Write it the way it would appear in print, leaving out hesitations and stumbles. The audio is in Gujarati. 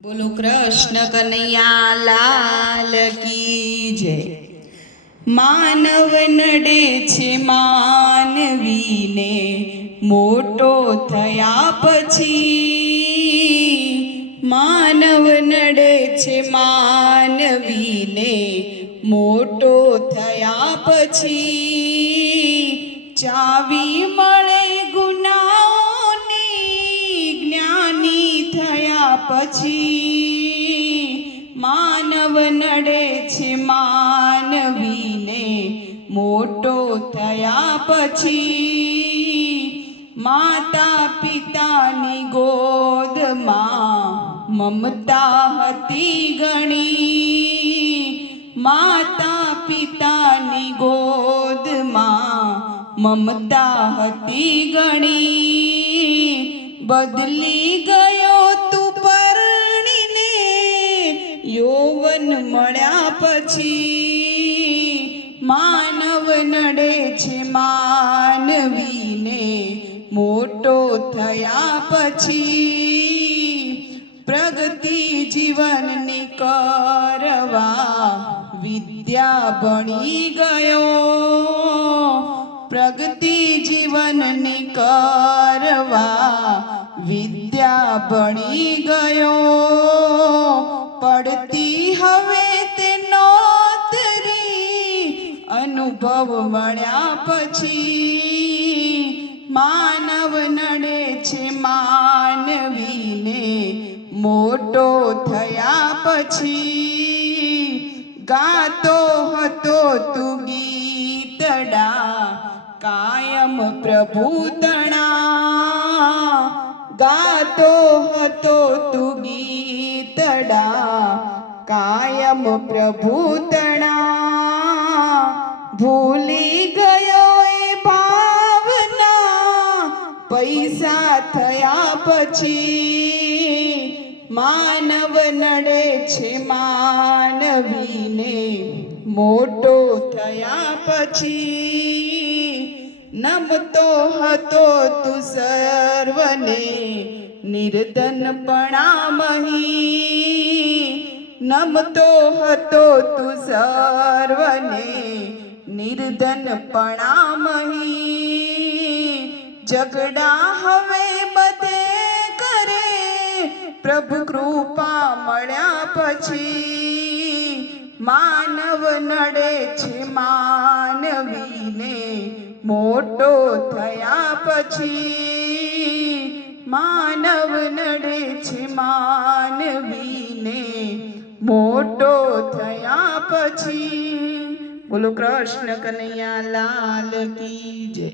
બોલો કૃષ્ણ કનૈયા લાલ કી જય। માનવ નડે છે માનવીને મોટો થયા પછી। માનવ નડે છે માનવીને મોટો થયા પછી। ચાવી મળે ગુનાઓની જ્ઞાની થયા પછી। માનવ નડે છે માનવીને મોટો થયા પછી। માતા પિતાની ગોદમાં મમતા હતી ઘણી। માતા પિતાની ગોદમાં મમતા હતી ઘણી। બદલી ગયો તું પરણીને યૌવન મળ્યા પછી। માનવ નડે છે માનવીને મોટો થયા પછી। પ્રગતિ જીવનની કરવા વિદ્યા ભણી ગયો। પ્રગતિ જીવનની કરવા વિદ્યા ભણી ગયો। પડતી હવે તે નોતરી અનુભવ મળ્યા પછી। માનવ નડે છે માનવીને મોટો થયા પછી। ગાતો હતો તું ગીતડા કાયમ પ્રભુ તણા। ગાતો હતો તું ગીતડા કાયમ પ્રભુ તણા। ભૂલી ગયો એ ભાવના પૈસા થયા પછી। માનવ નડે છે માનવીને મોટો થયા પછી। નમતો હતો તું સર્વને નિર્ધનપણામહી। નમતો હતો તું સર્વને નિર્ધનપણામહી। ઝઘડા હવે બધે કરે પ્રભુ કૃપા મળ્યા પછી। માનવ નડે છે માનવીને મોટો થયા પછી। માનવ નડે છે માનવીને મોટો થયા પછી। બોલો કૃષ્ણ કનૈયા લાલ કી જય।